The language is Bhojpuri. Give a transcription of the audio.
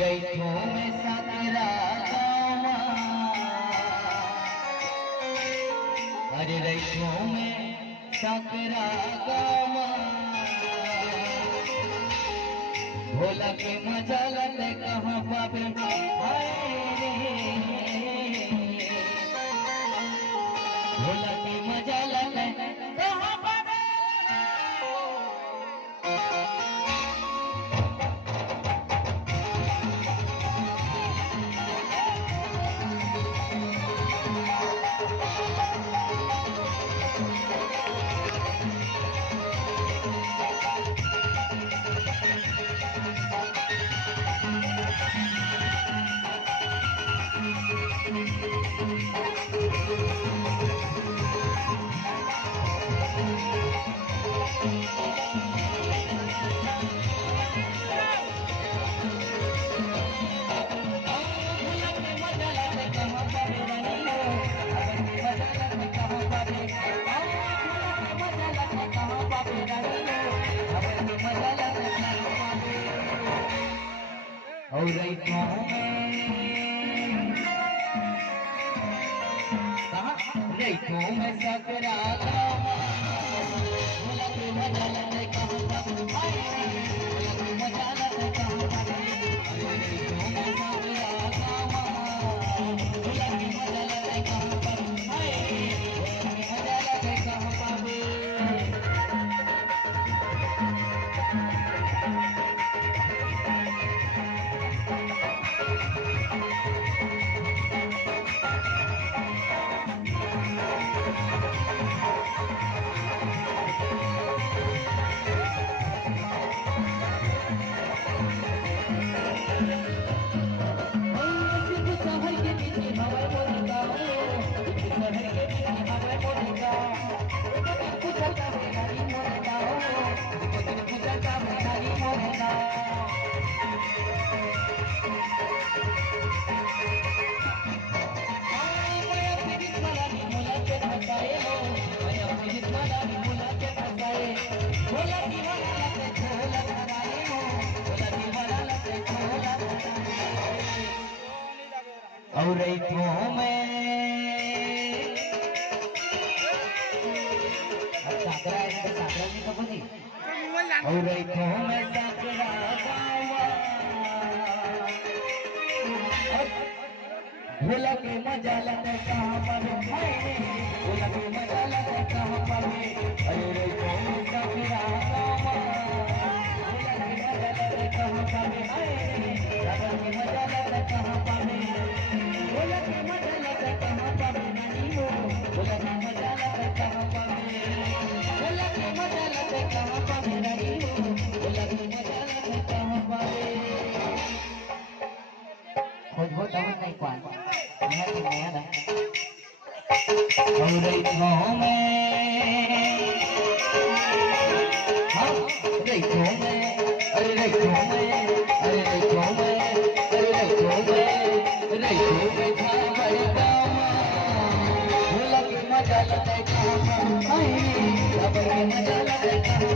रैठो में साकरा गावा अरे रैठो में साकरा गावा भोला के मजा लगे कहाँ पावे भोला के मजा लगे कहाँ पावे और रैठो में साकरा गावा भोला के मजा लगे कहाँ पावे भोला के मजा लगे कहाँ पावे रैठो में साकरा गावा भोला के मजा लगे कहाँ पावे भोला के मजा लगे कहाँ पावे और रैठो में साकरा नहीं खबर नहीं और रैठो में साकरा गावा भोला के मजा लगे कहाँ पावे भोला के मजा लगे कहाँ पावे अरे रैठो में साकरा गावा भोला के मजा लगे कहाँ पावे भोला के मजा लगे कहाँ पावे भोला के मजा लगे कहाँ पावे नानी हो भोला के मजा लगे कहाँ पावे भोला के मजा लगे कहाँ पावे नानी हो भोला के मजा लगे कहाँ पावे खोज बहुत दमन नहीं पान यहाँ की नया ना और रैठो में हाँ रैठो में अरे रैठो में अरे रैठो में अरे रैठो में रैठो में सागर गावा भोला के मजा लगे कहाँ पावे भोला के मजा लगे कहाँ